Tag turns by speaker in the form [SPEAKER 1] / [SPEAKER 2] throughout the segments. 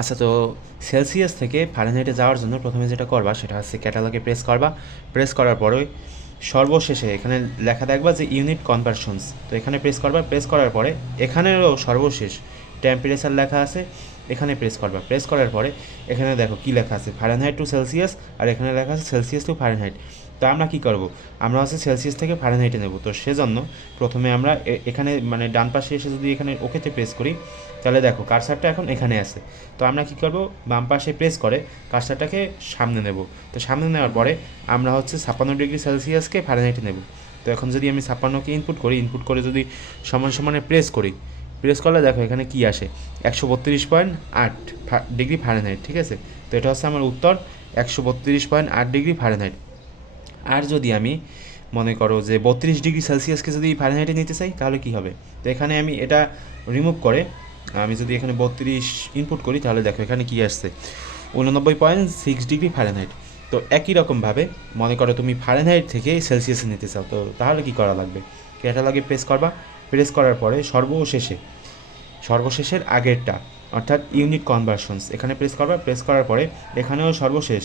[SPEAKER 1] আচ্ছা তো সেলসিয়াস থেকে ফারেনহাইটে যাওয়ার জন্য প্রথমে যেটা করবা সেটা হচ্ছে ক্যাটালগে প্রেস করবা। প্রেস করার পরে সর্বশেষে এখানে লেখা দেখবা যে ইউনিট কনভার্সনস তো এখানে প্রেস করবা প্রেস করার পরে এখানেরও সর্বশেষ টেম্পারেচার লেখা আছে। এখানে প্রেস করবা। প্রেস করার পরে এখানে দেখো কি লেখা আছে? ফারেনহাইট টু সেলসিয়াস আর এখানে লেখা আছে সেলসিয়াস টু ফারেনহাইট তো আমরা কি করব? আমরা হচ্ছে সেলসিয়াস থেকে ফারেনহাইটে নেব। তো সেজন্য প্রথমে আমরা এখানে মানে ডান পাশে এসে যদি এখানে ওকেতে প্রেস করি, তাহলে দেখো কারসারটা এখন এখানে আছে। তো আমরা কি করব? বাম পাশে প্রেস করে কারসারটাকে সামনে নেব। তো সামনে নেওয়ার পরে আমরা হচ্ছে ছাপ্পান্ন ডিগ্রি সেলসিয়াসকে ফারেনহাইটে নেব। তো এখন যদি আমি ছাপ্পান্নকে ইনপুট করি ইনপুট করে যদি সমান সমানে প্রেস করি প্রেস করলে দেখো এখানে কি আসে? একশো বত্রিশ পয়েন্ট আট ডিগ্রি ফারেনহাইট ঠিক আছে? তো এটা হচ্ছে আমার উত্তর, একশো বত্রিশ পয়েন্ট আট ডিগ্রি ফারেনহাইট আর যদি আমি মনে করো যে বত্রিশ ডিগ্রি সেলসিয়াসকে যদি ফারেনহাইটে নিতে চাই, তাহলে কি হবে? তো এখানে আমি এটা রিমুভ করে, আমি যদি এখানে বত্রিশ ইনপুট করি, তাহলে দেখো এখানে কি আসছে? উননব্বই পয়েন্ট সিক্স ডিগ্রি ফারেনহাইট তো একই রকমভাবে মনে করো তুমি ফারেনহাইট থেকে সেলসিয়াসে নিতে চাও, তো তাহলে কি করা লাগবে? ক্যাটালগে প্রেস করবা প্রেস করার পরে সর্বশেষে, সর্বশেষের আগেরটা, অর্থাৎ ইউনিট কনভার্সনস এখানে প্রেস করবা প্রেস করার পরে এখানেও সর্বশেষ,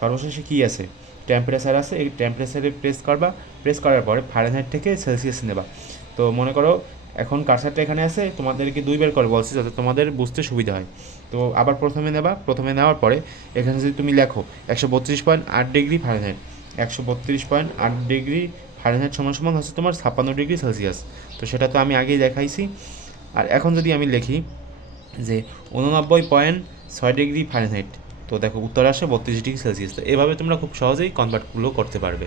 [SPEAKER 1] সর্বশেষে কি আছে? টেম্পারেচার আছে, এই টেম্পারেচারে প্রেস করবা প্রেস করার পরে ফারেনহাইট থেকে সেলসিয়াস নেবা। তো মনে করো, এখন কারসারটা এখানে আছে, তোমাদেরকে দুইবার করে বলছি যাতে তোমাদের বুঝতে সুবিধা হয়। তো আবার প্রথমে নেবা, প্রথমে নেওয়ার পরে এখানে যদি তুমি লেখো, একশো বত্রিশ পয়েন্ট আট ডিগ্রি ফারেনহাইট একশো বত্রিশ পয়েন্ট আট ডিগ্রি ফারেনহাইট সমান সমান হচ্ছে তোমার ছাপ্পান্ন ডিগ্রি সেলসিয়াস। তো সেটা তো আমি আগেই দেখাইছি। আর এখন যদি আমি লিখি যে উননব্বই পয়েন্ট ছয় ডিগ্রি ফারেনহাইট, তো দেখো উত্তর আসে বত্রিশ ডিগ্রি সেলসিয়াস। তো এভাবে তোমরা খুব সহজেই কনভার্টগুলো করতে পারবে।